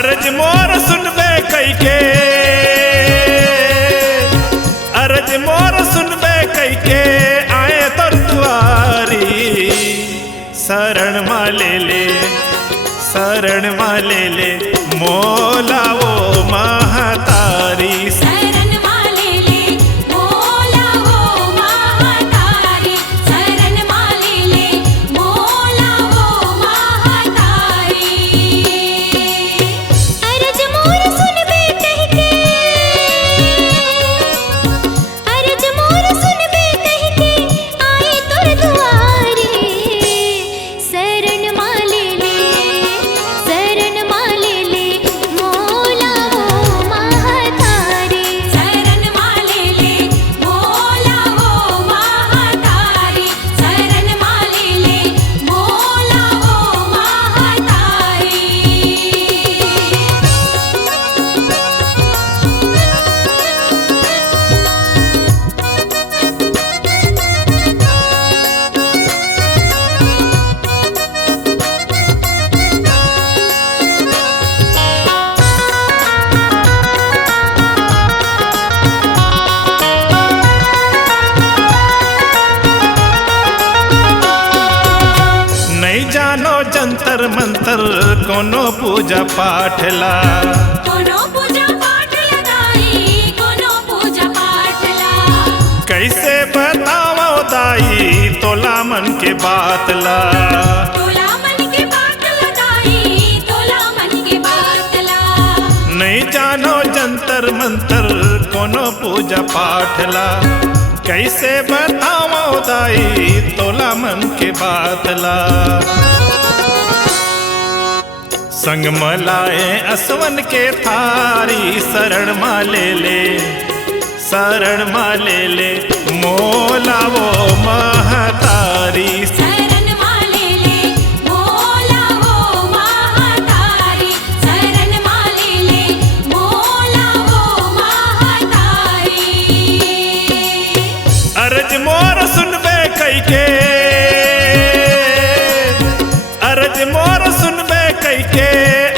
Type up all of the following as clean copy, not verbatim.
अर्ज मोर सुनबे कैके, अर्ज मोर सुनबे कैके आए तोर दुआरी। शरण माले ले, शरण माले ले मोला वो महतारी। शरण माले ले मोला वो महतारी, शरण माले ले मोला वो महतारी। अर्ज मोर सुनबे कहके, अर्ज मोर सुनबे कहके आए तोर दुआरी। शरण माले ले, शरण माले ले मोला वो महतारी। शरण माले ले मोला वो महतारी, शरण माले ले मोला वो महतारी। नहीं जानो जंतर मंतर कोनो पूजा पाठ ला। कोनो पूजा पाठ लगाई, कोनो पूजा पाठ ला। कैसे बताओ दाई तोला मन के बात ला। तोला मन के बात लगाई, तोला मन के बात ला। नहीं जानो जंतर मंतर कोनो पूजा पाठ ला। कैसे बताओ दाई तोला मन के बात ला। संग मलाए असवन के थारी शरण माले ले, शरण माले ले मोला वो महतारी। शरण माले ले मोला वो महतारी, शरण माले ले मोला वो महतारी। अर्ज मोर सुनबे कैके, अर्ज मोर सुनबे कैके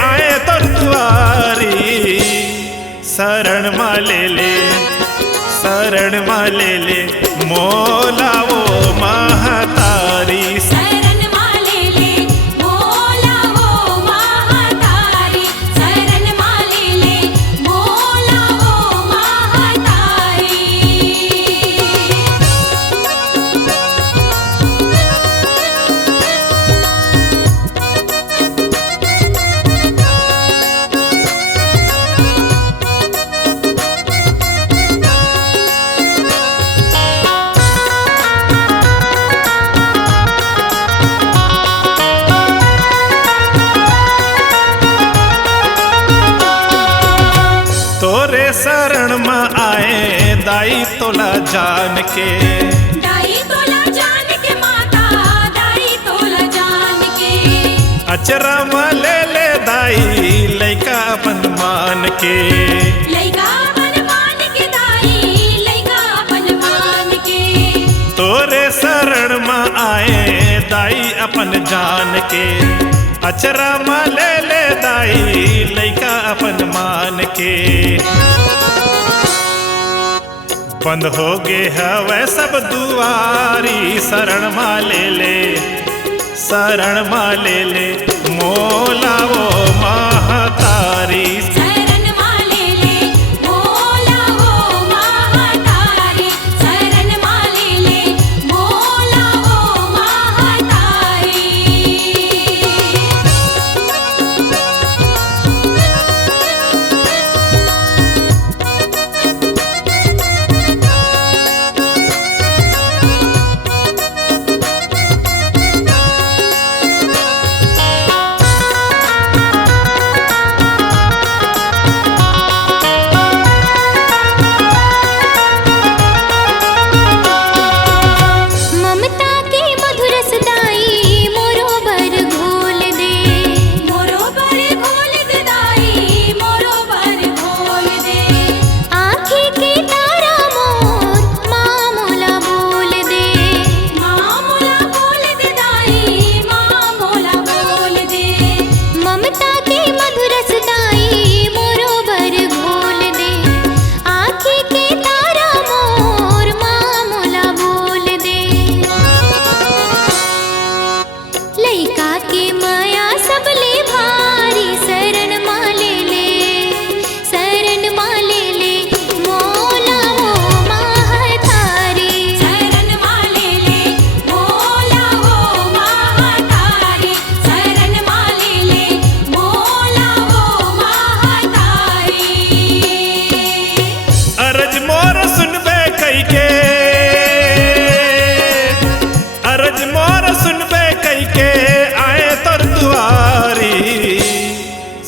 आए तोर दुआरी। शरण माले ले, शरण माले ले मोला वो महतारी। शरण माले ले मोला वो महतारी, शरण माले ले मोला वो महतारी। तोरे शरण में आए दाई तोला जान के। दाई तोला जान के माता, दाई तोला जान के। अचरा ले ले दाई लैका अपन मान के। लइका अपन मान के दाई, लइका अपन मान के। तोरे शरण में आए दाई अपन जान के। अचरा ले ले दाई लैका अपन मान के। बंद हो गे हवै सब दुआरी शरण माले ले, शरण माले ले मोला वो महतारी। शरण माले ले मोला वो महतारी, शरण माले ले मोला वो महतारी।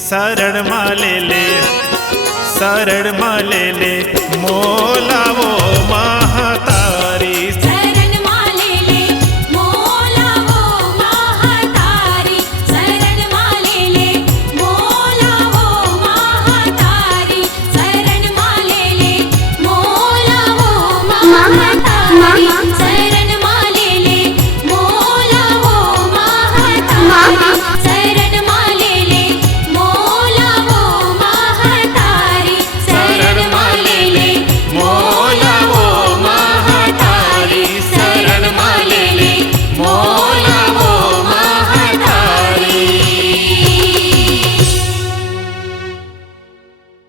शरण माले ले, शरण माले ले, मोला वो महता